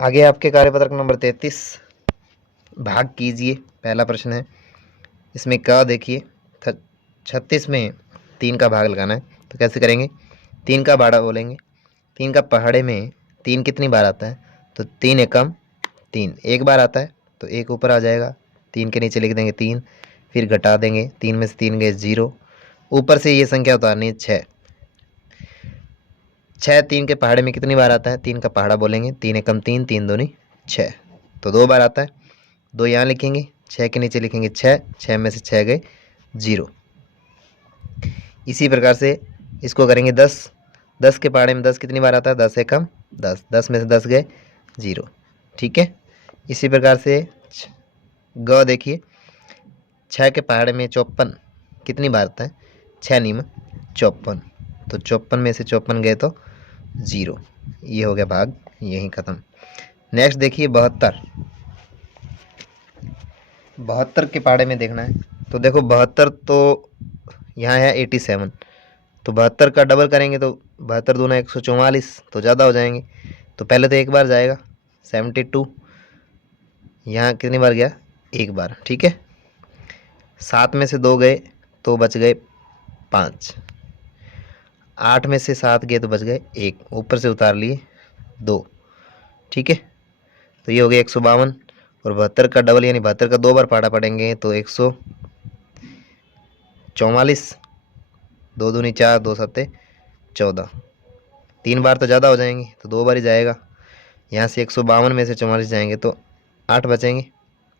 आगे आपके कार्यपत्रक नंबर 33 भाग कीजिए। पहला प्रश्न है, इसमें क देखिए 36 में 3 का भाग लगाना है। तो कैसे करेंगे, 3 का भाड़ा बोलेंगे। 3 का पहाड़े में 3 कितनी बार आता है, तो 3 एकम 3 एक बार आता है, तो एक ऊपर आ जाएगा। 3 के नीचे लिख देंगे 3, फिर घटा देंगे, 3 में से 3 गए 0, ऊपर से ये संख्या उतारनी है 6। 6 3 के पहाड़े में कितनी बार आता है, 3 का पहाड़ा बोलेंगे। 3 एकम 3, 3 दूनी 6, तो 2 बार आता है। 2 यहाँ लिखेंगे, 6 के नीचे लिखेंगे 6, 6 में से 6 गए 0। इसी प्रकार से इसको करेंगे 10। 10 के पहाड़े में 10 कितनी बार आता है, 10 एकम 10, 10 में से 10 गए 0। ठीक है। इसी प्रकार से ग देखिए 6 के पहाड़े में 54 कितनी बार आता है, 6 नीम 54, तो 54 में से 54 गए तो 0। ये हो गया भाग, यहीं ख़त्म। नेक्स्ट देखिए 72। 72 के पहाड़े में देखना है। तो देखो 72 तो यहाँ है 87, तो 72 का डबल करेंगे तो 72 दूना 144, तो ज़्यादा हो जाएंगे। तो पहले तो एक बार जाएगा 72, यहाँ कितनी बार गया, एक बार। ठीक है। 7 में से 2 गए तो बच गए 5, 8 में से 7 गए तो बच गए 1, ऊपर से उतार लिए 2। ठीक है। तो ये हो गया 152, और 72 का डबल यानी 72 का 2 बार पहाड़ा पड़ेंगे तो 144, 2 दूनी 4, 2 सत्ते 14, 3 बार तो ज़्यादा हो जाएंगे, तो 2 बार ही जाएगा। यहाँ से 152 में से 44 जाएंगे तो 8 बचेंगे।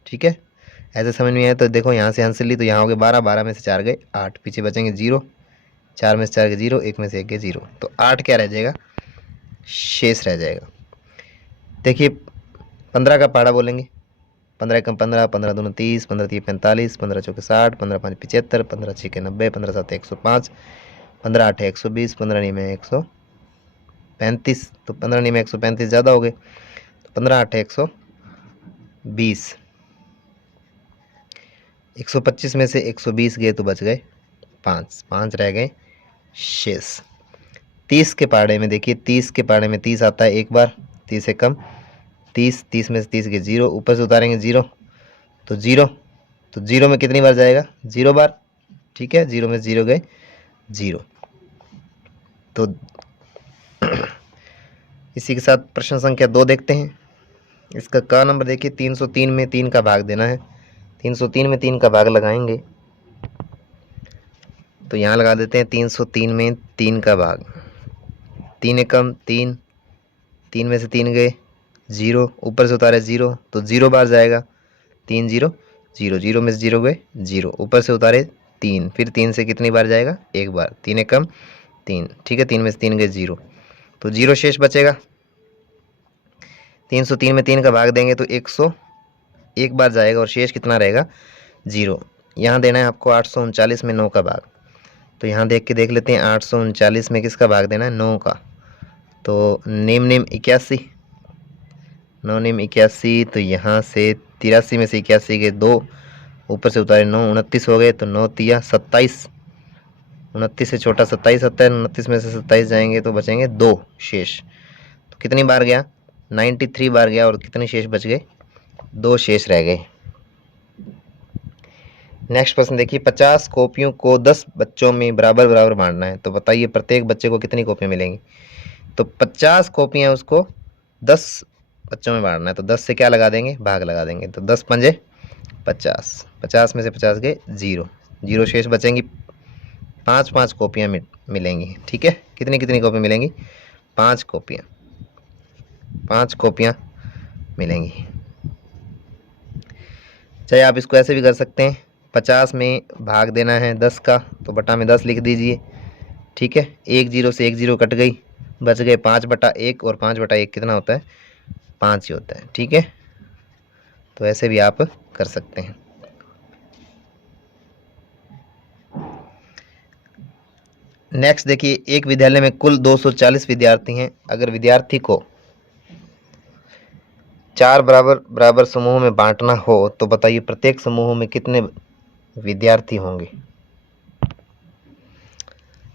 ठीक है। ऐसे समझ में आया तो देखो यहाँ से आंसर ली, तो यहाँ हो गए 12, 12 में से 4 गए 8, पीछे बचेंगे 0, 4 में से 4 गए 0, 1 में से 1 गए 0, तो 8 क्या रह जाएगा, शेष रह जाएगा। देखिए 15 का पहाड़ा बोलेंगे। 15 एकम 15, 15 दूनी 30, 15 तीन 45, 15 चौके 60, 15 5 75, 15 छः 90, 15 7 105, 15 8 120, 15 नी में 135, तो 15 नी में 135 ज़्यादा हो गए, तो 15 8 120, 125 में से 120 गए तो बच गए 5, 5 रह गए शेष। 30 के पहाड़े में देखिए, 30 के पहाड़े में 30 आता है एक बार, 30 एकम 30, 30 में से 30 के 0, ऊपर से उतारेंगे 0, तो 0, तो 0 में कितनी बार जाएगा, 0 बार। ठीक है। 0 में 0 गए 0। तो इसी के साथ प्रश्न संख्या 2 देखते हैं। इसका क नंबर देखिए, 303 में 3 का भाग देना है। 303 में 3 का भाग लगाएंगे, तो यहाँ लगा देते हैं 303 में 3 का भाग। 3 एकम 3, 3 में से 3 गए 0, ऊपर से उतारे 0, तो 0 बार जाएगा। 3 0 0, 0 में से 0 गए 0, ऊपर से उतारे 3, फिर 3 से कितनी बार जाएगा, एक बार। 3 एकम 3। ठीक है। 3 में से 3 गए 0, तो 0 शेष बचेगा। 303 में 3 का भाग देंगे तो 101 बार जाएगा, और शेष कितना रहेगा, 0। यहाँ देना है आपको 839 में 9 का भाग। तो यहाँ देख के देख लेते हैं, 839 में किसका भाग देना है, 9 का। तो नेम 81, 9 नेम 81, तो यहाँ से 83 में से 81 के 2, ऊपर से उतारे 9, 29 हो गए, तो 9 तिया 27, 29 से छोटा 27 आता है, 29 में से 27 जाएंगे तो बचेंगे 2 शेष। तो कितनी बार गया, 93 बार गया, और कितने शेष बच गए, 2 शेष रह गए। नेक्स्ट प्रश्न देखिए, 50 कॉपियों को 10 बच्चों में बराबर बराबर बांटना है। तो बताइए प्रत्येक बच्चे को कितनी कॉपियाँ मिलेंगी। तो 50 कॉपियाँ उसको 10 बच्चों में बांटना है, तो 10 से क्या लगा देंगे, भाग लगा देंगे, तो 10 पंजे 50, 50 में से 50 गए 0, 0 शेष बचेंगी। 5 5 कॉपियाँ मिलेंगी। ठीक है। कितनी कितनी कॉपी मिलेंगी, 5 कॉपियाँ, 5 कॉपियाँ मिलेंगी। चाहे आप इसको ऐसे भी कर सकते हैं, 50 में भाग देना है 10 का, तो बटा में 10 लिख दीजिए। ठीक है। 1 0 से 1 0 कट गई, बच गए 5/1, और 5/1 कितना होता है, 5 ही होता है। ठीक है। तो ऐसे भी आप कर सकते हैं। नेक्स्ट देखिए, एक विद्यालय में कुल 240 विद्यार्थी हैं। अगर विद्यार्थी को 4 बराबर बराबर समूह में बांटना हो, तो बताइए प्रत्येक समूह में कितने विद्यार्थी होंगे।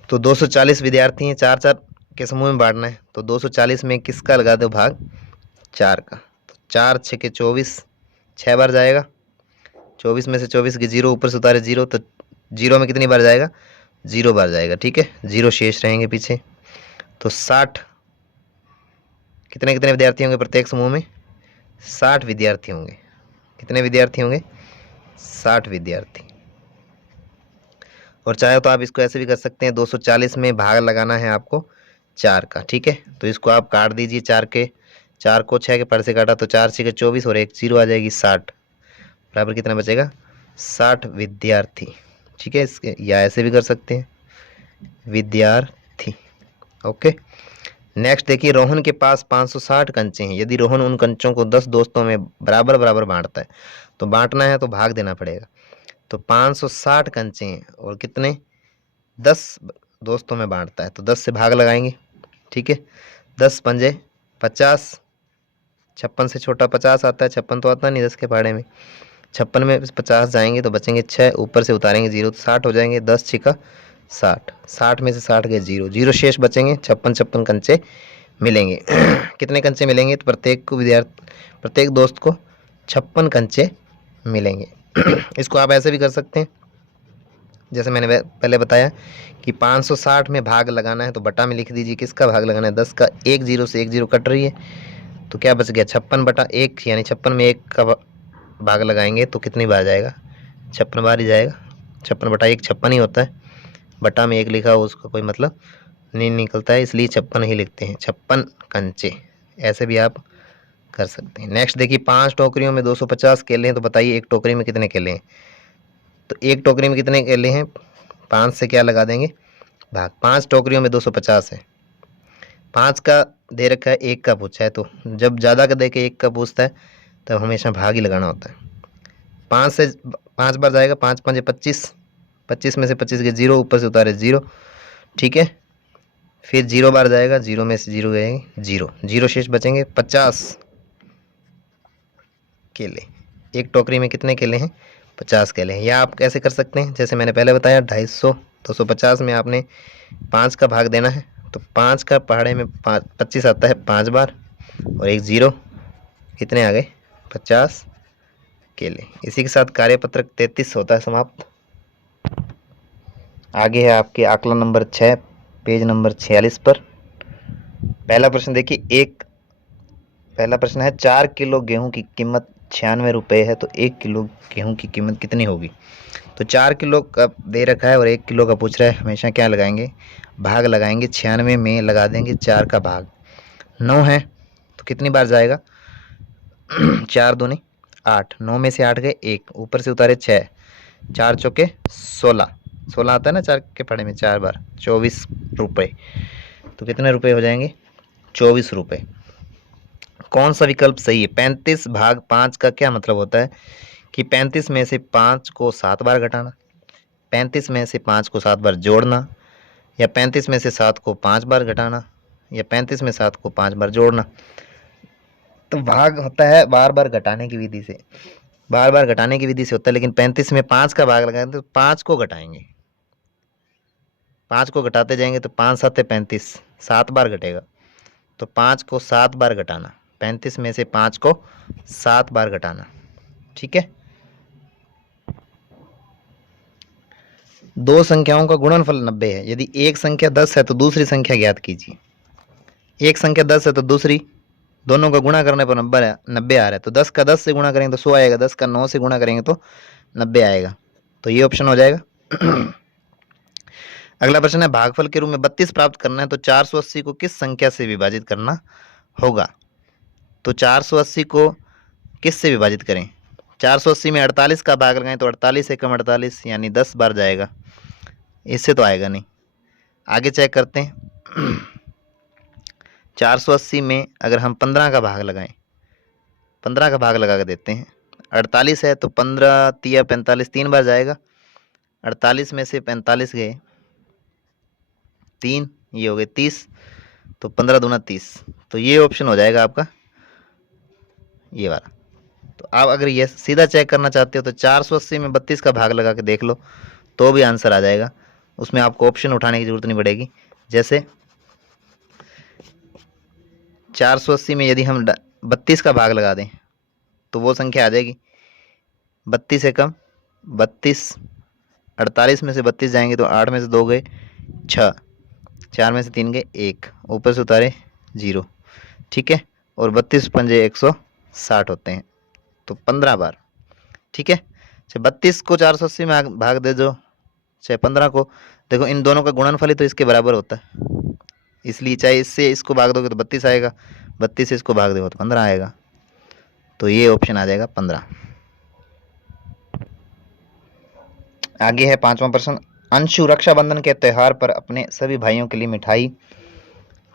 तो 240 विद्यार्थी हैं, 4 4 के समूह में बांटना है, तो 240 में किसका लगा दो भाग, 4 का, तो 4 6 के 24, 6 बार जाएगा। 24 में से 24 के 0 ऊपर से उतारे 0, तो 0 में कितनी बार जाएगा? 0 बार जाएगा। ठीक है, 0 शेष रहेंगे पीछे। तो 60, कितने कितने विद्यार्थी होंगे प्रत्येक समूह में? 60 विद्यार्थी होंगे। कितने विद्यार्थी होंगे? 60 विद्यार्थी। और चाहे तो आप इसको ऐसे भी कर सकते हैं, 240 में भाग लगाना है आपको 4 का। ठीक है, तो इसको आप काट दीजिए, 4 को 6 के पर से काटा तो 4 6 के 24 और 1 0 आ जाएगी 60, बराबर कितना बचेगा? 60 विद्यार्थी। ठीक है, इसके या ऐसे भी कर सकते हैं, विद्यार्थी। ओके, नेक्स्ट देखिए, रोहन के पास 560 कंचे हैं। यदि रोहन उन कंचों को 10 दोस्तों में बराबर बराबर बांटता है, तो बांटना है तो भाग देना पड़ेगा। तो 560 कंचे हैं और कितने? 10 दोस्तों में बांटता है, तो 10 से भाग लगाएंगे। ठीक है, 10 पंजे 50, 56 से छोटा 50 आता है, 56 तो आता नहीं 10 के पहाड़े में। 56 में 50 जाएंगे तो बचेंगे 6, ऊपर से उतारेंगे 0 तो 60 हो जाएंगे। 10 छिका 60, 60 में से 60 गए 0, 0 शेष बचेंगे। 56 कंचे मिलेंगे। कितने कंचे मिलेंगे? तो प्रत्येक दोस्त को 56 कंचे मिलेंगे। इसको आप ऐसे भी कर सकते हैं, जैसे मैंने पहले बताया कि 560 में भाग लगाना है तो बटा में लिख दीजिए किसका भाग लगाना है? 10 का। 1 0 से 1 0 कट रही है, तो क्या बच गया? 56 बटा 1, यानी 56 में 1 का भाग लगाएंगे तो कितनी बार जाएगा? 56 बार ही जाएगा। 56 बटा 1 56 ही होता है, बटा में 1 लिखा हो उसका कोई मतलब नहीं निकलता है, इसलिए 56 ही लिखते हैं। 56 कंचे, ऐसे भी आप कर सकते हैं। नेक्स्ट देखिए, 5 टोकरियों में 250 केले हैं, तो बताइए एक टोकरी में कितने केले हैं? तो एक टोकरी में कितने केले हैं? 5 से क्या लगा देंगे? भाग। 5 टोकरियों में 250 है, 5 का दे रखा है, 1 का पूछा है, तो जब ज़्यादा का दे के 1 का पूछता है तब हमेशा भाग ही लगाना होता है। 5 से 5 बार जाएगा, 5 5 25, 25 में से 25 के 0, ऊपर से उतारे 0। ठीक है, फिर 0 बार जाएगा, 0 में से 0 गए 0, 0 शेष बचेंगे 50 केले। एक टोकरी में कितने केले हैं? 50 केले हैं। या आप कैसे कर सकते हैं, जैसे मैंने पहले बताया, 250 250 में आपने 5 का भाग देना है, तो 5 का पहाड़े में 25 आता है 5 बार, और 1 0, कितने आ गए? 50 केले। इसी के साथ कार्यपत्रक 33 होता है समाप्त। आगे है आपके आकलन नंबर 6, पेज नंबर 46 पर। पहला प्रश्न देखिए, पहला प्रश्न है 4 किलो गेहूं की कीमत 96 रुपये है, तो 1 किलो गेहूं की कीमत कितनी होगी? तो 4 किलो का दे रखा है और 1 किलो का पूछ रहा है, हमेशा क्या लगाएंगे? भाग लगाएंगे। 96 में लगा देंगे 4 का भाग। 9 है तो कितनी बार जाएगा? 4 दूनी 8, 9 में से 8 गए 1, ऊपर से उतारे 6, 4 चौके 16, 16 आता है ना 4 के पहाड़े में 4 बार, 24 रुपये। तो कितने रुपए हो जाएंगे? 24 रुपये। कौन सा विकल्प सही है? 35 भाग 5 का क्या मतलब होता है कि 35 में से 5 को 7 बार घटाना, 35 में से 5 को 7 बार जोड़ना, या 35 में से 7 को 5 बार घटाना, या 35 में 7 को 5 बार जोड़ना। तो भाग होता है बार बार घटाने की विधि से, बार बार घटाने की विधि से होता है, लेकिन 35 में 5 का भाग लगाएंगे तो 5 को घटाएंगे, 5 को घटाते जाएंगे तो 5 7 35, 7 बार घटेगा, तो 5 को 7 बार घटाना, 35 में से 5 को 7 बार घटाना। ठीक है, दो संख्याओं का गुणनफल 90 है। यदि एक संख्या 10 है तो दूसरी संख्या ज्ञात कीजिए। एक संख्या 10 है तो दूसरी, दोनों का गुणा करने पर 90 आ रहा है, तो 10 का 10 से गुणा करेंगे तो 100 आएगा, 10 का 9 से गुणा करेंगे तो 90 आएगा, तो ये ऑप्शन हो जाएगा। अगला प्रश्न है, भागफल के रूप में 32 प्राप्त करना है तो 480 को किस संख्या से विभाजित करना होगा? तो 480 को किस से विभाजित करें? 480 में 48 का भाग लगाएं तो 48 एकम 48, यानी 10 बार जाएगा, इससे तो आएगा नहीं। आगे चेक करते हैं। 480 में अगर हम 15 का भाग लगाएं, 15 का भाग लगा के देते हैं, 48 है तो 15 तिया 45, 3 बार जाएगा, 48 में से 45 गए 3, ये हो गए 30, तो 15 दूना 30, तो ये ऑप्शन हो जाएगा आपका ये वाला। तो आप अगर ये सीधा चेक करना चाहते हो तो 480 में 32 का भाग लगा के देख लो तो भी आंसर आ जाएगा, उसमें आपको ऑप्शन उठाने की जरूरत नहीं पड़ेगी। जैसे 480 में यदि हम 32 का भाग लगा दें तो वो संख्या आ जाएगी 32 से कम 32, 48 में से 32 जाएंगे तो 8 में से 2 गए 6, 4 में से 3 गए 1, ऊपर से उतारे 0। ठीक है, और 32 पंजे 160 होते हैं, तो 15 बार। ठीक है, चाहे 32 को 480 में भाग दे दो, चाहे 15 को, देखो इन दोनों का गुणनफल ही तो इसके बराबर होता है, इसलिए चाहे इससे इसको भाग दोगे तो 32 आएगा, 32 से इसको भाग दोगे तो 15 आएगा, तो ये ऑप्शन आ जाएगा 15। आगे है 5वां प्रश्न। अंशु रक्षाबंधन के त्यौहार पर अपने सभी भाइयों के लिए मिठाई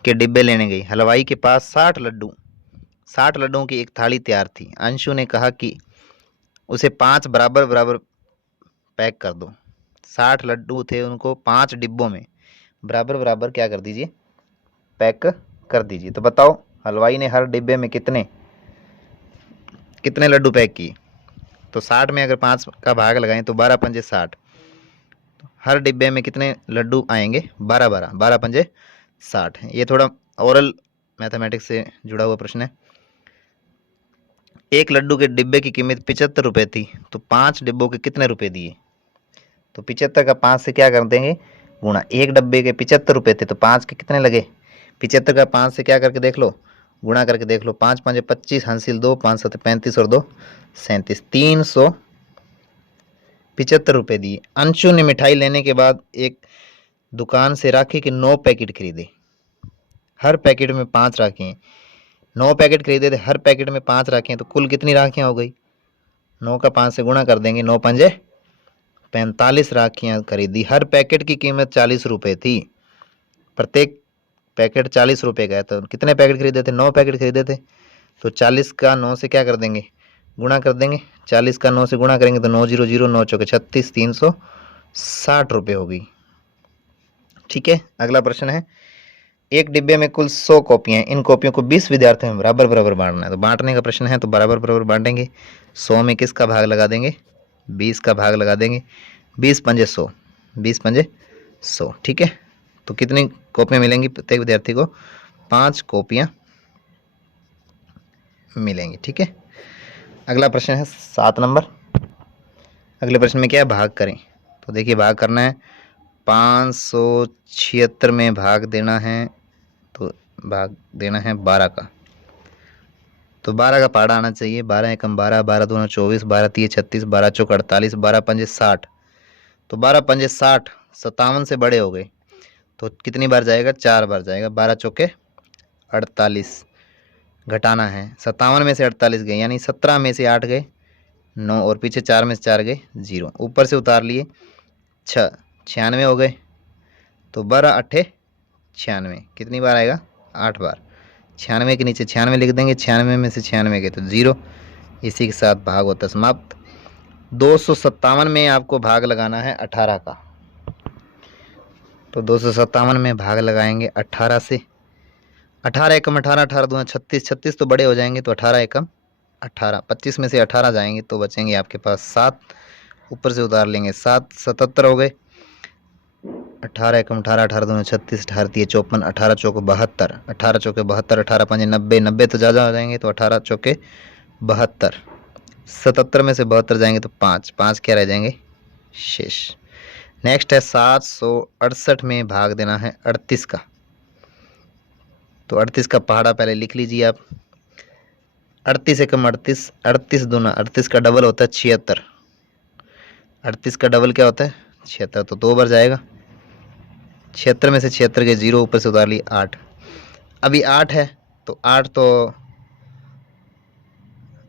के डिब्बे लेने गई। हलवाई के पास 60 लड्डुओं की एक थाली तैयार थी। अंशु ने कहा कि उसे 5 बराबर बराबर पैक कर दो। 60 लड्डू थे, उनको 5 डिब्बों में बराबर बराबर क्या कर दीजिए, पैक कर दीजिए। तो बताओ हलवाई ने हर डिब्बे में कितने लड्डू पैक किए। तो 60 में अगर 5 का भाग लगाएं तो 12 पंजे 60, हर डिब्बे में कितने लड्डू आएंगे, 12 12, 12 पंजे 60। ये थोड़ा ओरल मैथमेटिक्स से जुड़ा हुआ प्रश्न है। एक लड्डू के डिब्बे की कीमत 75 रुपये थी, तो 5 डिब्बों के कितने रुपए दिए। तो 75 का 5 से क्या कर देंगे, गुणा। एक डब्बे के 75 रुपये थे तो 5 के कितने लगे, 75 का 5 से क्या करके देख लो, गुणा करके देख लो। 5 पंजे 25, हासिल 2, 5 7 35 और 2 37, 375 रुपये दिए। अंशु ने मिठाई लेने के बाद एक दुकान से राखी के 9 पैकेट खरीदे। हर पैकेट में 5 राखी हैं, 9 पैकेट खरीदे थे, हर पैकेट में 5 राखी हैं, तो कुल कितनी राखियाँ हो गई, 9 का 5 से गुणा कर देंगे, 9 पंजे 45 राखियाँ खरीदी। हर पैकेट की कीमत 40 रुपये थी, प्रत्येक पैकेट 40 रुपये का है, तो कितने पैकेट खरीदे थे, 9 पैकेट खरीदे थे, तो 40 का 9 से क्या कर देंगे, गुणा कर देंगे। 40 का 9 से गुणा करेंगे तो 9 0 0, 9 चौके 36, 360 रुपये होगी। ठीक है, अगला प्रश्न है। एक डिब्बे में कुल 100 कॉपियाँ हैं, इन कॉपियों को 20 विद्यार्थियों में बराबर बराबर बांटना है। तो बांटने का प्रश्न है, तो बराबर बराबर बांटेंगे। 100 में किसका भाग लगा देंगे, 20 का भाग लगा देंगे। 20 पंजे 100, 20 पंजे 100। ठीक है, तो कितनी कॉपियाँ मिलेंगी प्रत्येक विद्यार्थी को, 5 कॉपियाँ मिलेंगी। ठीक है, अगला प्रश्न है 7 नंबर। अगले प्रश्न में क्या है, भाग करें। तो देखिए भाग करना है, 576 में भाग देना है, तो भाग देना है 12 का। तो 12 का पहाड़ा आना चाहिए, 12 एकम 12, 12 दूना 24, 12 तीय 36, 12 चौक 48, 12 पंजे 60। तो 12 पंजे 60 57 से बड़े हो गए, तो कितनी बार जाएगा, 4 बार जाएगा। 12 चौके 48, घटाना है, 57 में से 48 गए, यानी 17 में से 8 गए 9, और पीछे 4 में से 4 गए 0, ऊपर से उतार लिए 6, 96 हो गए। तो 12 8 96, कितनी बार आएगा, 8 बार। 96 के नीचे 96 लिख देंगे, 96 में से 96 गए तो 0। इसी के साथ भाग होता है समाप्त। 257 में आपको भाग लगाना है 18 का। तो 257 में भाग लगाएंगे 18 से। 18 एकम 18, 18 दूना 36, 36 तो बड़े हो जाएंगे, तो 18 एकम 18, 25 में से 18 जाएंगे तो बचेंगे आपके पास 7, ऊपर से उतार लेंगे 7, 77 हो गए। 18 एकम 18, 18 दूना 36, 18 तीय 54, 18 चौके 72, 18 चौके 72, 18 पंजे 90, 90 तो ज़्यादा हो जाएंगे, तो 18 चौके 72, 77 में से 72 जाएंगे तो 5, 5 क्या रह जाएंगे, शेष। नेक्स्ट है 768 में भाग देना है 38 का। तो 38 का पहाड़ा पहले लिख लीजिए आप। 38 एकम 38, 38 दूना 38 का डबल होता है 76, 38 का डबल क्या होता है 76, तो 2 बार जाएगा। 76 में से 76 के 0, ऊपर से उतार ली 8। अभी 8 है, तो 8 तो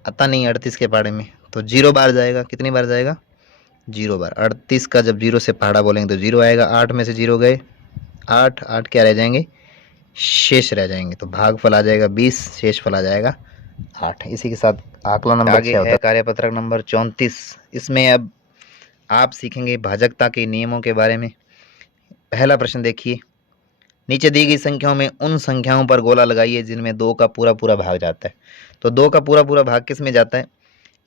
आता नहीं 38 के पहाड़े में, तो 0 बार जाएगा। कितनी बार जाएगा, 0 बार। 38 का जब 0 से पहाड़ा बोलेंगे तो 0 आएगा। 8 में से 0 गए 8, 8 क्या रह जाएंगे, शेष रह जाएंगे, तो भागफल आ जाएगा 20, शेष फल आ जाएगा 8। इसी के साथ आकलन नंबर आगे है कार्यपत्रक नंबर 34। इसमें अब आप सीखेंगे भाजकता के नियमों के बारे में। पहला प्रश्न देखिए, नीचे दी गई संख्याओं में उन संख्याओं पर गोला लगाइए जिनमें 2 का पूरा पूरा भाग जाता है। तो 2 का पूरा पूरा भाग किस में जाता है,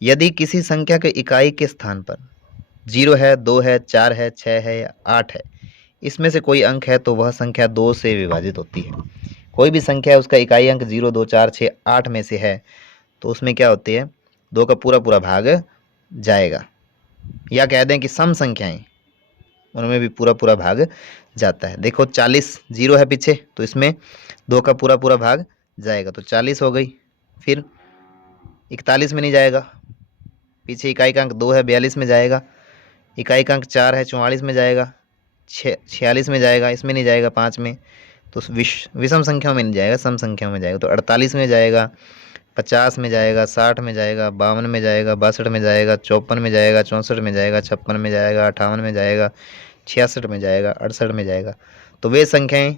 यदि किसी संख्या के इकाई के स्थान पर 0 है, 2 है, 4 है, 6 है या 8 है, इसमें से कोई अंक है, तो वह संख्या 2 से विभाजित होती है। कोई भी संख्या है उसका इकाई अंक 0, 2, 4, 6, 8 में से है तो उसमें क्या होती है, 2 का पूरा पूरा भाग जाएगा। या कह दें कि सम संख्याएं, उनमें भी पूरा पूरा भाग जाता है। देखो 40 0 है पीछे, तो इसमें 2 का पूरा पूरा भाग जाएगा, तो 40 हो गई। फिर 41 में नहीं जाएगा, पीछे इकाई का अंक 2 है, 42 में जाएगा। इकाई का अंक 4 है, 44 में जाएगा। 46 में जाएगा, इसमें नहीं जाएगा, 5 में। तो विषम संख्याओं में नहीं जाएगा, सम संख्याओं में जाएगा। तो 48 में जाएगा, 50 में जाएगा, 60 में जाएगा, 52 में जाएगा, 62 में जाएगा, 54 में जाएगा, 64 में जाएगा, 56 में जाएगा, 58 में जाएगा, 66 में जाएगा, 68 में जाएगा। तो वे संख्याएं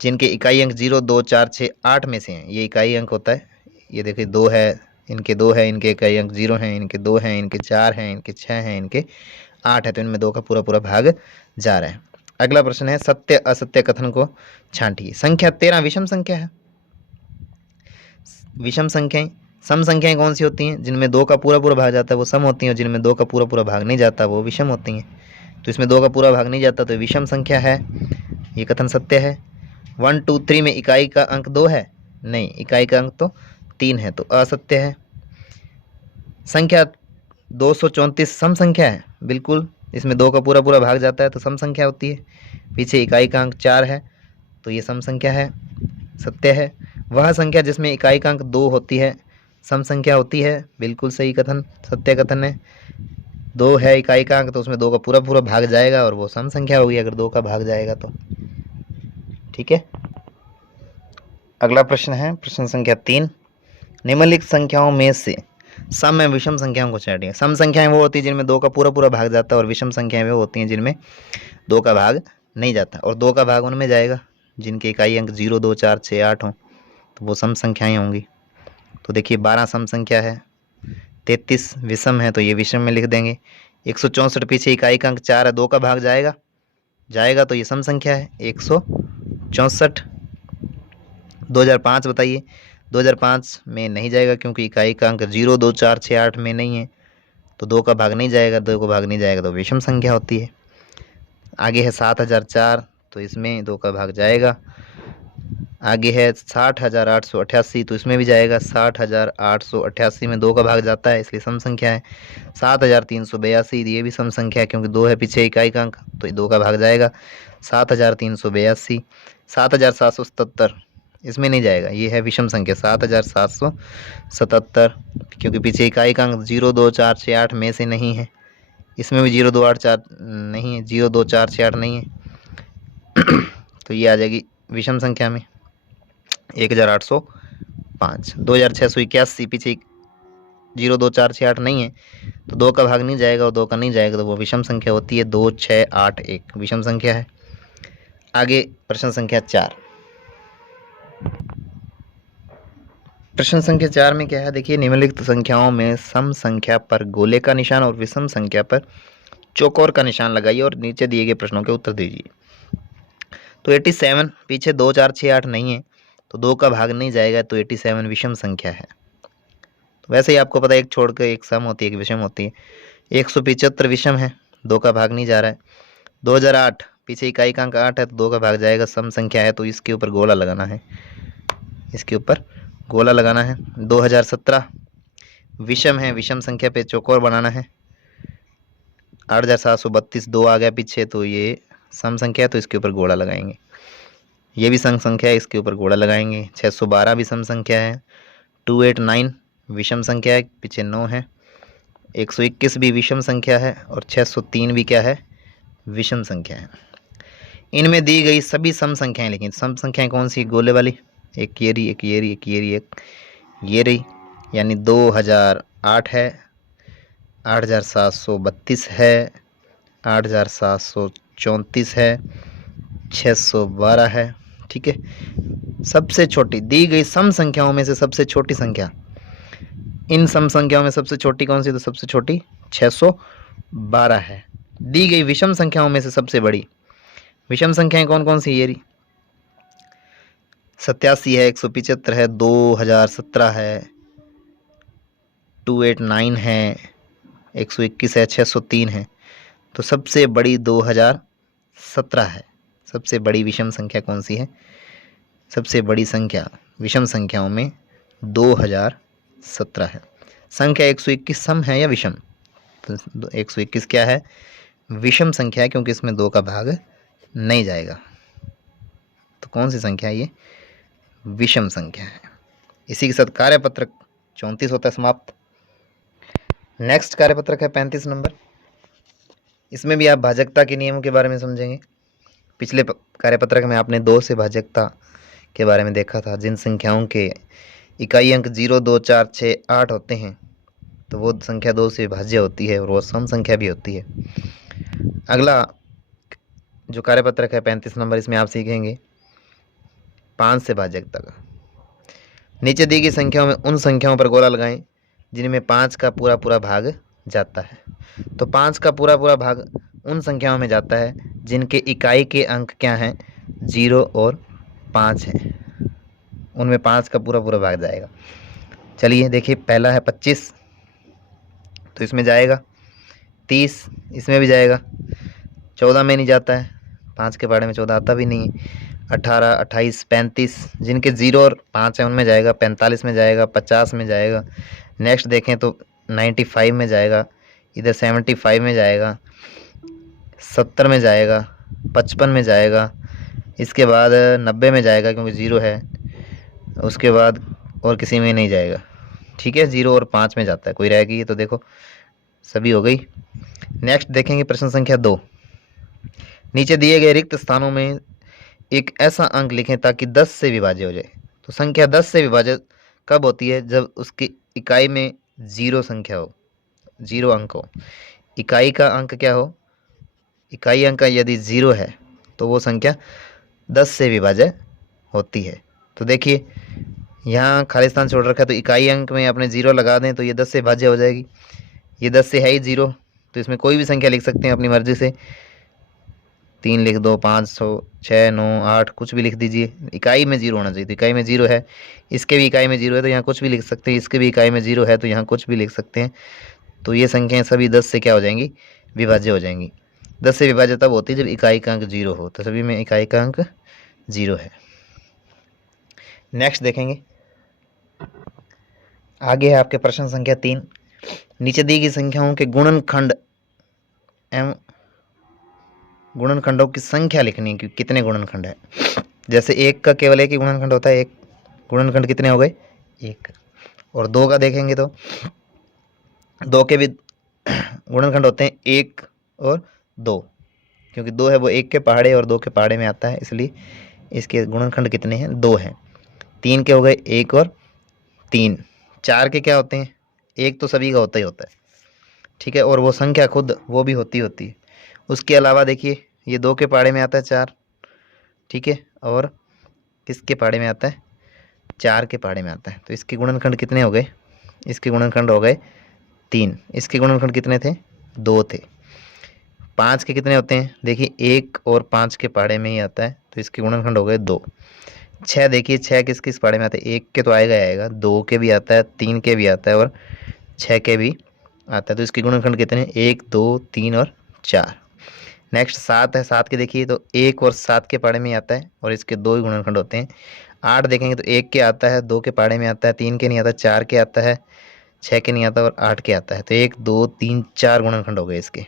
जिनके इकाई अंक 0, 2, 4, 6, 8 में से हैं, ये इकाई अंक होता है। ये देखिए 2 है, इनके 2 है, इनके इकाई अंक 0 हैं, इनके 2 हैं, इनके 4 हैं, इनके 6 हैं, इनके 8 है, तो इनमें 2 का पूरा पूरा भाग जा रहा है। अगला प्रश्न है, सत्य असत्य कथन को छांटिए। संख्या 13 विषम संख्या है। विषम संख्याएं, सम संख्याएं कौन सी होती हैं? जिनमें 2 का पूरा पूरा भाग जाता है वो सम होती हैं, और जिनमें 2 का पूरा पूरा भाग नहीं जाता वो विषम होती हैं। तो इसमें 2 का पूरा भाग नहीं जाता तो विषम संख्या है, ये कथन सत्य है। 1, 2, 3 में इकाई का अंक 2 है? नहीं, इकाई का अंक तो 3 है, तो असत्य है। संख्या 234 सम संख्या है? बिल्कुल, इसमें 2 का पूरा पूरा भाग जाता है तो सम संख्या होती है। पीछे इकाई का अंक 4 है तो ये सम संख्या है, सत्य है। वह संख्या जिसमें इकाई का अंक 2 होती है सम संख्या होती है? बिल्कुल सही कथन, सत्य कथन है। 2 है इकाई का अंक तो उसमें 2 का पूरा पूरा भाग जाएगा और वो सम संख्या होगी अगर 2 का भाग जाएगा तो। ठीक है। अगला प्रश्न है प्रश्न संख्या 3, निम्नलिखित संख्याओं में से सम एवं विषम संख्याओं को छांटिए। सम संख्याएं वो होती है जिनमें 2 का पूरा पूरा भाग जाता है, और विषम संख्याएं वो होती हैं जिनमें 2 का भाग नहीं जाता, और 2 का भाग उनमें जाएगा जिनके इकाई अंक 0, 2, 4, 6, 8 हों, तो वो सम संख्याएं होंगी। तो देखिए 12 सम संख्या है, 33 विषम है तो ये विषम में लिख देंगे। 164 पीछे इकाई का अंक 4 है, 2 का भाग जाएगा तो ये सम संख्या है 164। 2005 बताइए, 2005 में नहीं जाएगा क्योंकि इकाई का अंक 0, 2, 4, 6, 8 में नहीं है, तो 2 का भाग नहीं जाएगा, 2 का भाग नहीं जाएगा तो विषम संख्या होती है। आगे है 7004, तो इसमें 2 का भाग जाएगा। आगे है 60,888, तो इसमें भी जाएगा। 60,888 में 2 का भाग जाता है इसलिए सम संख्या है। 7,382, ये भी सम संख्या है क्योंकि 2 है पीछे इकाई का अंक, तो 2 का भाग जाएगा। 7,382। 7,777 इसमें नहीं जाएगा, ये है विषम संख्या 7,777, क्योंकि पीछे इकाई का अंक 0, 2, 4, 6, 8 में से नहीं है। इसमें भी 0, 2, 8, 4 नहीं है, 0, 2, 4, 6, 8 नहीं है तो ये आ जाएगी विषम संख्या में 1,805। 2,681 पीछे 0, 2, 4, 6, 8 नहीं है तो 2 का भाग नहीं जाएगा, और 2 का नहीं जाएगा तो वो विषम संख्या होती है। 2, 6, 8, 1 विषम संख्या है। आगे प्रश्न संख्या 4। प्रश्न संख्या 4 में क्या है, देखिए निम्नलिखित संख्याओं में सम संख्या पर गोले का निशान और विषम संख्या पर चौकोर का निशान लगाइए और नीचे दिए गए प्रश्नों के उत्तर दीजिए। तो 87 पीछे 2, 4, 6, 8 नहीं है तो 2 का भाग नहीं जाएगा, तो 87 विषम संख्या है। तो वैसे ही आपको पता है एक छोड़ कर एक सम होती है, एक विषम होती है। 175 विषम है, 2 का भाग नहीं जा रहा है। 2008 पीछे इकाई का अंक 8 है तो 2 का भाग जाएगा, सम संख्या है तो इसके ऊपर गोला लगाना है, इसके ऊपर गोला लगाना है। 2017 विषम है, विषम संख्या पे चौकोर बनाना है। 8,732 2 आ गया पीछे तो ये सम संख्या है तो इसके ऊपर गोला लगाएंगे। ये भी सम संख्या है, इसके ऊपर गोला लगाएंगे। 612 भी सम संख्या है। 289 विषम संख्या है, पीछे 9 है। 121 भी विषम संख्या है और 603 भी क्या है, विषम संख्या है। इनमें दी गई सभी सम संख्याएं, लेकिन सम संख्याएं कौन सी, गोले वाली, एक ये रही, एक ये रही, एक ये रही, एक ये रही, यानी 2008 है, 8,732 है, 8,734 है, 612 है। ठीक है, सबसे छोटी दी गई सम संख्याओं में से सबसे छोटी संख्या, इन सम संख्याओं में सबसे छोटी कौन सी, तो सबसे छोटी 612 है। दी गई विषम संख्याओं में से सबसे बड़ी विषम संख्याएं कौन कौन सी, ये रही 87 है, 175 है, 2017 है, 289 है, 121 है, 603 है। तो सबसे बड़ी 2017 है। सबसे बड़ी विषम संख्या कौन सी है, सबसे बड़ी संख्या विषम संख्याओं में 2017 है। संख्या 121 सम है या विषम? तो 121 क्या है? विषम संख्या है, क्योंकि इसमें 2 का भाग नहीं जाएगा। तो कौन सी संख्या है ये? विषम संख्या है। इसी के साथ कार्यपत्रक 34 होता है समाप्त। नेक्स्ट कार्यपत्रक है 35 नंबर। इसमें भी आप भाजकता के नियमों के बारे में समझेंगे। पिछले कार्यपत्रक में आपने 2 से भाजकता के बारे में देखा था। जिन संख्याओं के इकाई अंक 0, 2, 4, 6, 8 होते हैं तो वो संख्या 2 से भाज्य होती है और वो सम संख्या भी होती है। अगला जो कार्यपत्रक है 35 नंबर, इसमें आप सीखेंगे 5 से भाजकता का। नीचे दी गई संख्याओं में उन संख्याओं पर गोला लगाएं जिनमें 5 का पूरा पूरा भाग जाता है। तो 5 का पूरा पूरा भाग उन संख्याओं में जाता है जिनके इकाई के अंक क्या हैं? 0 और 5 हैं। उनमें 5 का पूरा पूरा भाग जाएगा। चलिए देखिए, पहला है 25, तो इसमें जाएगा 30, इसमें भी जाएगा। 14 में नहीं जाता है, 5 के पहाड़े में 14 आता भी नहीं है। 18, 28, 35 जिनके 0 और 5 है उनमें जाएगा। 45 में जाएगा, 50 में जाएगा। नेक्स्ट देखें तो 95 में जाएगा, इधर 75 में जाएगा, 70 में जाएगा, 55 में जाएगा, इसके बाद 90 में जाएगा क्योंकि 0 है, उसके बाद और किसी में नहीं जाएगा। ठीक है, 0 और 5 में जाता है, कोई रहेगी। ये तो देखो सभी हो गई। नेक्स्ट देखेंगे प्रश्न संख्या 2। नीचे दिए गए रिक्त स्थानों में एक ऐसा अंक लिखें ताकि 10 से विभाज्य हो जाए। तो संख्या 10 से विभाज्य कब होती है? जब उसकी इकाई में 0 संख्या हो, 0 अंक हो। इकाई का अंक क्या हो? इकाई अंक यदि 0 है तो वो संख्या 10 से विभाज्य होती है। तो देखिए यहाँ खालिस्तान छोड़ रखा है, तो इकाई अंक में अपने 0 लगा दें तो ये 10 से विभाज्य हो जाएगी। ये 10 से है ही 0, तो इसमें कोई भी संख्या लिख सकते हैं अपनी मर्जी से। 3 लिख दो, 5, 6, 9, 8 कुछ भी लिख दीजिए। इकाई में 0 होना चाहिए। तो इकाई में 0 है, इसके भी इकाई में 0 है तो यहाँ कुछ भी लिख सकते हैं। इसके भी इकाई में 0 है तो यहाँ कुछ भी लिख सकते हैं। तो ये संख्याएं सभी 10 से क्या हो जाएंगी? विभाज्य हो जाएंगी। 10 से विभाज्य तब होती है जब इकाई का अंक 0 हो। तो सभी में इकाई का अंक 0 है। नेक्स्ट देखेंगे, आगे है आपके प्रश्न संख्या 3। नीचे दी गई संख्याओं के गुणनखंड एवं गुणनखंडों की संख्या लिखनी है कि कितने गुणनखंड है। जैसे 1 का केवल एक ही गुणनखंड होता है, 1 गुणनखंड कितने हो गए? 1। और 2 का देखेंगे तो 2 के भी गुणनखंड होते हैं 1 और 2, क्योंकि 2 है वो 1 के पहाड़े और 2 के पहाड़े में आता है, इसलिए इसके गुणनखंड कितने हैं? 2 हैं। 3 के हो गए 1 और 3। 4 के क्या होते हैं? 1 तो सभी का होता ही होता है, ठीक है, और वो संख्या खुद वो भी होती है। उसके अलावा देखिए ये 2 के पहाड़े में आता है 4, ठीक है, और किसके पहाड़े में आता है? 4 के पहाड़े में आता है। तो इसके गुणनखंड कितने हो गए? इसके गुणनखंड हो गए 3। इसके गुणनखंड कितने थे? 2 थे। 5 के कितने होते हैं? देखिए 1 और 5 के पहाड़े में ही आता है, तो इसके गुणनखंड हो गए 2। 6 देखिए 6 किस किस पहाड़े में आता है? 1 के तो आएगा, 2 के भी आता है, 3 के भी आता है और 6 के भी आता है। तो इसके गुणनखंड कितने हैं? 1, 2, 3 और 4। नेक्स्ट 7 है। 7 के देखिए तो 1 और 7 के पहाड़े में आता है और इसके 2 ही गुणनखंड होते हैं। 8 देखेंगे तो 1 के आता है, 2 के पहाड़े में आता है, 3 के नहीं आता, 4 के आता है, 6 के नहीं आता और 8 के आता है। तो 1, 2, 3, 4 गुणनखंड हो गए इसके।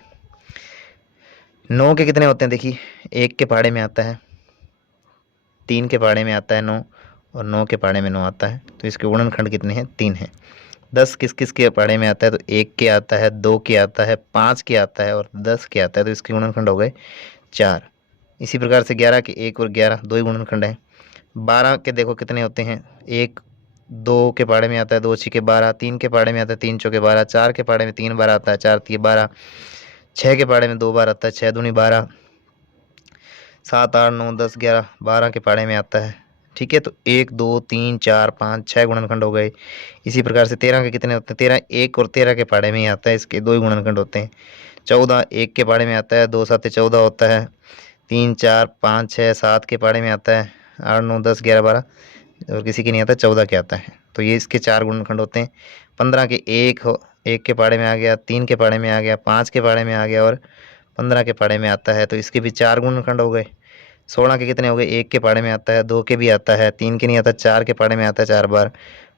9 के कितने होते हैं? देखिए 1 के पहाड़े में आता है, 3 के पहाड़े में आता है 9 और 9 के पहाड़े में 9 आता है। तो इसके गुणनखंड कितने हैं? 3 हैं। 10 किस किस के पहाड़े में आता है? तो 1 के आता है, 2 के आता है, 5 के आता है और 10 के आता है। तो इसके गुणनखंड हो गए 4। इसी प्रकार से 11 के 1 और 11 2 ही गुणनखंड हैं। 12 के देखो कितने होते हैं? 1, 2 के पहाड़े में आता है, 2 छिके 12, 3 के पहाड़े में आता है, 3 चौके 12, 4 के पहाड़े में 3 बार आता है, 4 तिये 12, 6 के पहाड़े में 2 बार आता है, 6 दूनी 12, 7, 8, 9, 10, 11, 12 के पहाड़े में आता है, ठीक है। तो 1, 2, 3, 4, 5, 6 गुणनखंड हो गए। इसी प्रकार से 13 के कितने होते हैं? 13 1 और 13 के पहाड़े में ही आता है, इसके 2 ही गुणनखंड होते हैं। 14 1 के पहाड़े में आता है, 2 7 14 होता है, 3 4 5 6 7 के पहाड़े में आता है, 8 9 10 11 12 और किसी के नहीं आता, 14 के आता है। तो ये इसके 4 गुणनखंड होते हैं। 15 के 1 के पहाड़े में आ गया, 3 के पहाड़े में आ गया, 5 के पहाड़े में आ गया और 15 के पहाड़े में आता है। तो इसके भी 4 गुणनखंड हो गए। 16 के कितने हो गए, 1 के पहाड़े में आता है, 2 के भी आता है, 3 के नहीं आता, 4 के पहाड़े में आता है 4 बार,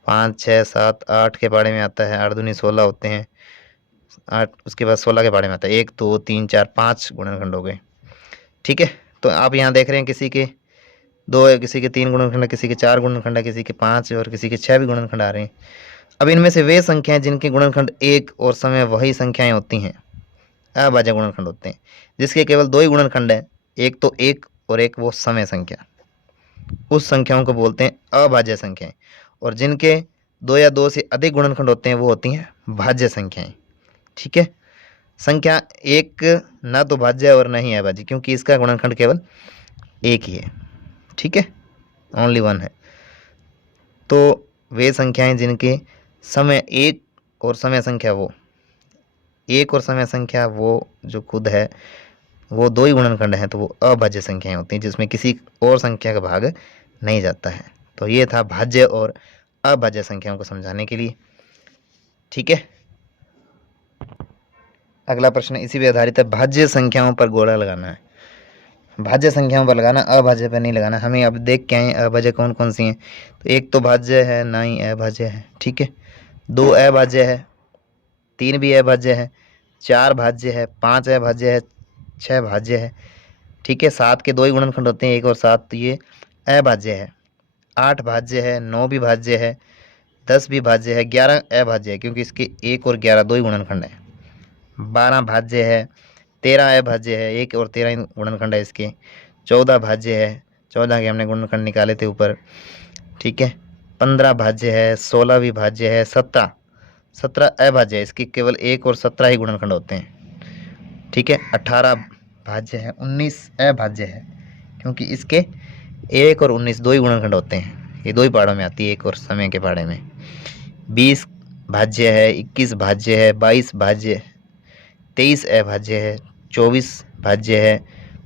5 6 7 8 के पहाड़े में आता है, 8 दूनी 16 होते हैं 8, उसके बाद 16 के पहाड़े में आता है 1 2 3 4 5 गुणनखंड हो गए। ठीक है, तो आप यहाँ देख रहे हैं किसी के 2 है, किसी के 3 गुणनखंड है, किसी के 4 गुणनखंड है, किसी के 5 और किसी के 6 भी गुणनखंड आ रहे हैं। अब इनमें से वे संख्याएं जिनके गुणनखंड एक और समय वही संख्याएं होती हैं अभाज्य गुणनखंड होते हैं, जिसके केवल 2 ही गुणनखंड है, एक तो एक और एक वो समय संख्या, उस संख्याओं को बोलते हैं अभाज्य संख्याएं। और जिनके 2 या 2 से अधिक गुणनखंड होते हैं वो होती हैं भाज्य संख्याएं। ठीक है, संख्या एक ना तो भाज्य और ना ही अभाज्य, क्योंकि इसका गुणनखंड केवल एक ही है। ठीक है, ओनली वन है। तो वे संख्याएं जिनके समय एक और समय संख्या वो एक और समय संख्या वो जो खुद है वो 2 ही गुणनखंड हैं, तो वो अभाज्य संख्याएं होती हैं, जिसमें किसी और संख्या का भाग नहीं जाता है। तो ये था भाज्य और अभाज्य संख्याओं को समझाने के लिए। ठीक है, अगला प्रश्न इसी पे आधारित है। भाज्य संख्याओं पर गोला लगाना है। भाज्य संख्याओं पर लगाना, अभाज्य पर नहीं लगाना। हमें अब देख के आए अभाज्य कौन कौन सी हैं। तो एक तो भाज्य है, ना ही अभाज्य है। ठीक है, 2 अभाज्य है, 3 भी अभाज्य है, 4 भाज्य है, 5 अभाज्य है, 6 भाज्य है। ठीक है, 7 के 2 ही गुणनखंड होते हैं, 1 और 7, तो ये अभाज्य है। 8 भाज्य है, 9 भी भाज्य है, 10 भी भाज्य है, 11 अभाज्य है, क्योंकि इसके 1 और 11 2 ही गुणनखंड है। 12 भाज्य है, 13 अभाज्य है, 1 और 13 ही गुणनखंड है इसके। 14 भाज्य है, 14 के हमने गुणनखंड निकाले थे ऊपर। ठीक है, 15 भाज्य है, 16 भी भाज्य है, 17 अभाज्य है, इसकी केवल 1 और 17 ही गुणनखंड होते हैं। ठीक है, 18 भाज्य है, 19 अभाज्य है, क्योंकि इसके 1 और 19 2 ही गुणनखंड होते हैं, ये 2 ही पहाड़ों में आती है, 1 और समय के पहाड़े में। 20 भाज्य है, 21 भाज्य है, 22 भाज्य, 23 अभाज्य है, 24 भाज्य है,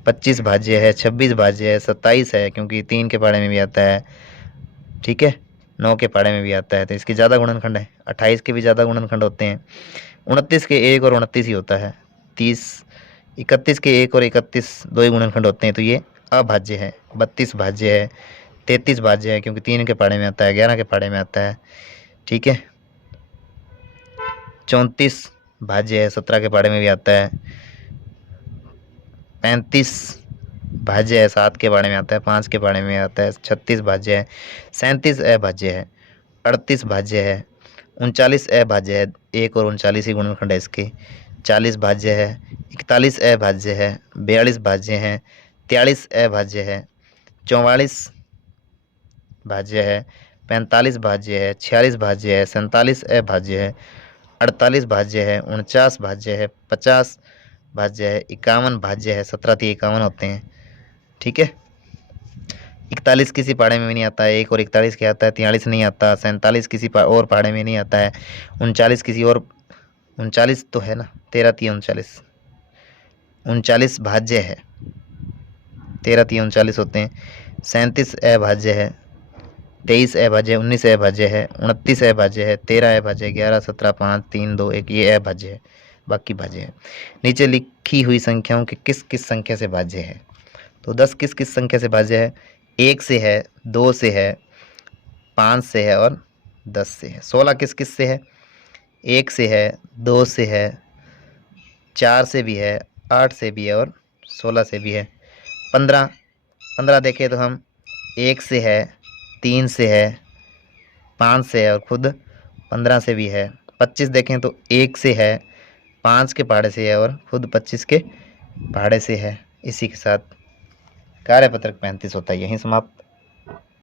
25 भाज्य है, 26 भाज्य है, 27 है, क्योंकि 3 के पहाड़े में भी आता है। ठीक है, 9 के पहाड़े में भी आता है, तो इसके ज़्यादा गुणनखंड है। 28 के भी ज़्यादा गुणनखंड होते हैं। 29 के 1 और 29 ही होता है। 31 के 1 और 31 2 ही गुणनखंड होते हैं, तो ये अभाज्य है। 32 भाज्य है, 33 भाज्य है, क्योंकि 3 के पहाड़े में आता है, 11 के पहाड़े में आता है। ठीक है, 34 भाज्य है, 17 के पहाड़े में भी आता है। 35 भाज्य है, 7 के पहाड़े में आता है, 5 के पहाड़े में आता है। 36 भाज्य है, 37 अभाज्य है, 38 भाज्य है, 39 अभाज्य है, 1 और 39 ही गुणनखंड है इसके। 40 भाज्य है, 41 अभाज्य है, 42 भाज्य है, 43 अभाज्य है, 44 भाज्य है, 45 भाज्य है, 46 भाज्य है, 47 अभाज्य है, 48 भाज्य है, 49 भाज्य है, 50 भाज्य है, 51 भाज्य है। 17 तो 51 होते हैं। ठीक है, 41 किसी पहाड़े में भी नहीं आता है, 1 और 41 के आता है। 43 नहीं आता, 47 किसी और पहाड़े में नहीं आता है, 39 किसी और, 39 तो है ना, 13 3 39, 39 भाज्य है, 13 3 39 होते हैं। 37 अभाज्य है, 23 अभाज्य है, 19 अभाज्य है, 29 अभाज्य है, 13 अभाज्य है, 11 17 5 3 2 1 ये अभाज्य है, बाकी भाज्य है। नीचे लिखी हुई संख्याओं के किस किस संख्या से भाज्य है। तो 10 किस किस संख्या से भाज्य है। 1 से है, 2 से है, 5 से है और 10 से है। 16 किस किस से है। 1 से है, 2 से है, 4 से भी है, 8 से भी है और 16 से भी है। 15 देखें तो हम 1 से है, 3 से है, 5 से है और खुद 15 से भी है। 25 देखें तो 1 से है, 5 के पहाड़े से है और खुद 25 के पहाड़े से है। इसी के साथ कार्यपत्रक 35 होता है यहीं समाप्त।